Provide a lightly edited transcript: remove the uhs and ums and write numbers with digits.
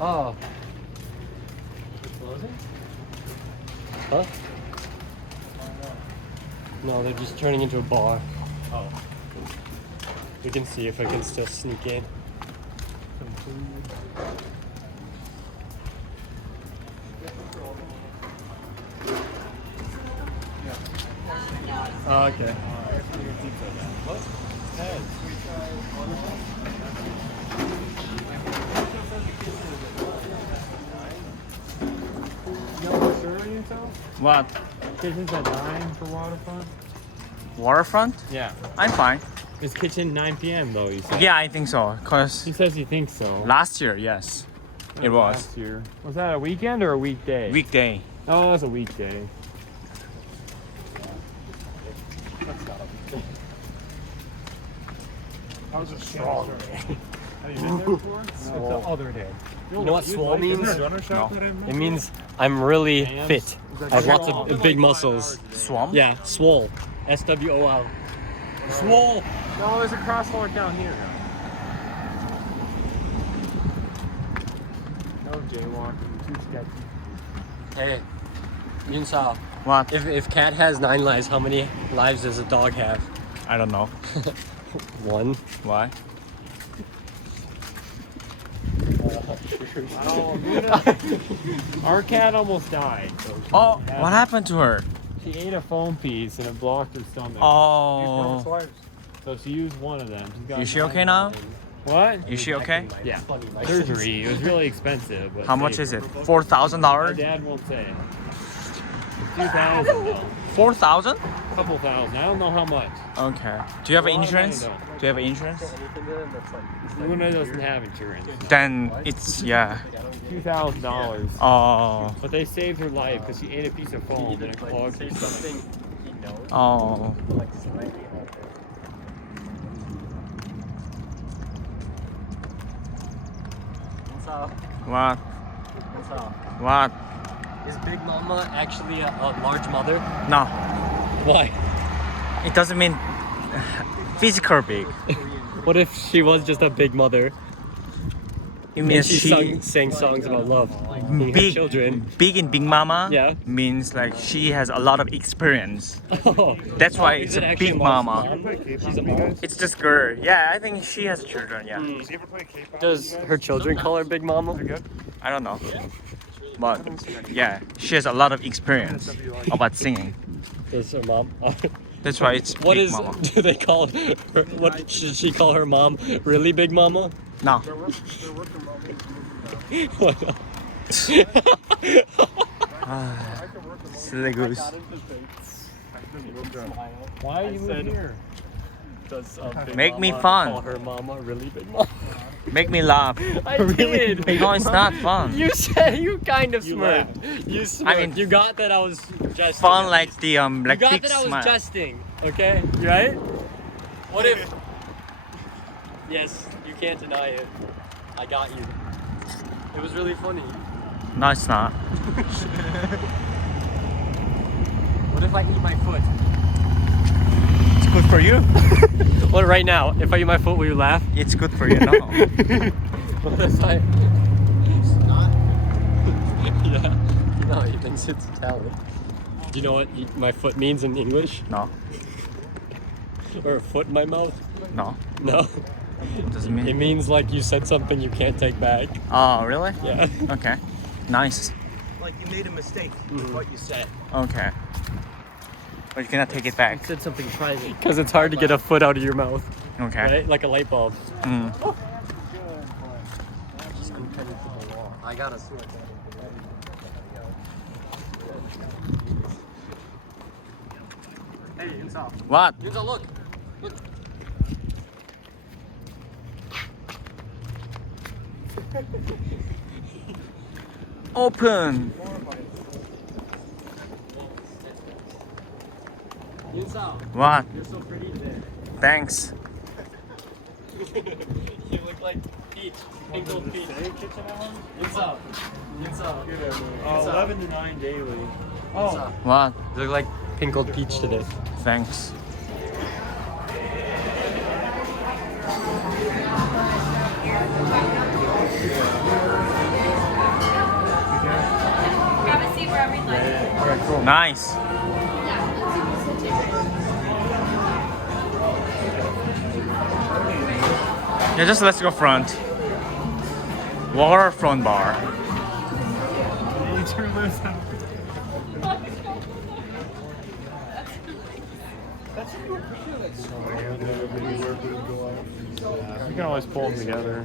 Oh. Huh? No, they're just turning into a bar. Oh. We can see if I can still sneak in. Oh, okay. What? Hey. What? Kitchen's at 9 for waterfront? Waterfront? Yeah. I'm fine. Is kitchen 9 p.m. though, you said? Yeah, I think so. Cause He says he thinks so. last year, yes, it was Last year. Was that a weekend or a weekday? weekday. Oh, it was a weekday. How was it strong? Have you been there before? Swole. The other day. You know what swole means? No. It means I'm really Hams? fit. Is that I have true? lots of big muscles. Swamp? Yeah, swole. SWOL. Swole. No, there's a crosswalk down here. No jaywalking, too sketchy. Hey, Yunsao. What? If cat has 9 lives, how many lives does a dog have? I don't know. 1. Why? Our cat almost died. So Oh, what happened to her? she ate a foam piece and it blocked her stomach. Oh, So she used one of them. She's got is she 9 okay now? lives. What? Is she okay? Yeah. Surgery. It was really expensive. But How much saved is it? her. My $4,000? dad won't say. 2,000 though. 4,000? Couple thousand. I don't know how much. Okay. Do you have A lot of insurance? money, Do you have insurance? Luna doesn't have insurance. Then it's yeah. $2,000. Oh, But they saved her life because she ate a piece of foam and it clogged her stomach. oh. What? What? Is Big Mama actually a large mother? No, Why? it doesn't mean physical big. What if she was just a big mother It and means she sang songs about love being her big, children? big in Big Mama. Yeah. Means like she has a lot of experience. Oh, That's why is it's it a actually Big mom's Mama. mom? She's a mom. It's just girl. Yeah, I think she has children. Yeah. Does her children call her Big Mama? I don't know. But yeah, she has a lot of experience about singing. Does her mom? That's why it's What Big is? Mama. Do they call her? What should she call her mom? Really Big Mama? No. Silly goose. Why are you moving here? Does Big Make me Mama fun. Call her mama really Big Mama? Make me laugh. I did. No, it's not fun. You said you kind of You smirked. You smirked. mean, you got that I was just Fun like the You like got big that I was smile. jesting, okay? Right? What if? Yes, you can't deny it. I got you. It was really funny. No, it's not. What if I eat my foot? It's good for you. What right now? If I eat my foot, will you laugh? It's good for you. No. What if I? Yeah. No, he thinks it's Italian. Do you know what my foot means in English? No. Or a foot in my mouth? No. No. Doesn't It mean. means like you said something you can't take back. Oh, really? Yeah. Okay. Nice. Like you made a mistake with what you said. Okay. But you cannot take it back. said something private. Because it's hard to get a foot out of your mouth, Okay. right? Like a light bulb. Mm. I got a switch. Hey, inside. What? Yunza, look. Look. Open. Yunza, What? you're so pretty today. Thanks. You look like Peach. Pickled peach. Kitchen hours? 인사. 인사. 11 to 9 daily. 인사. What? You look like pickled peach today. Thanks. Grab a seat wherever you'd like. Alright, cool. Nice. Yeah, just let's go front. Waterfront bar. You turn loose. You can always pull them together.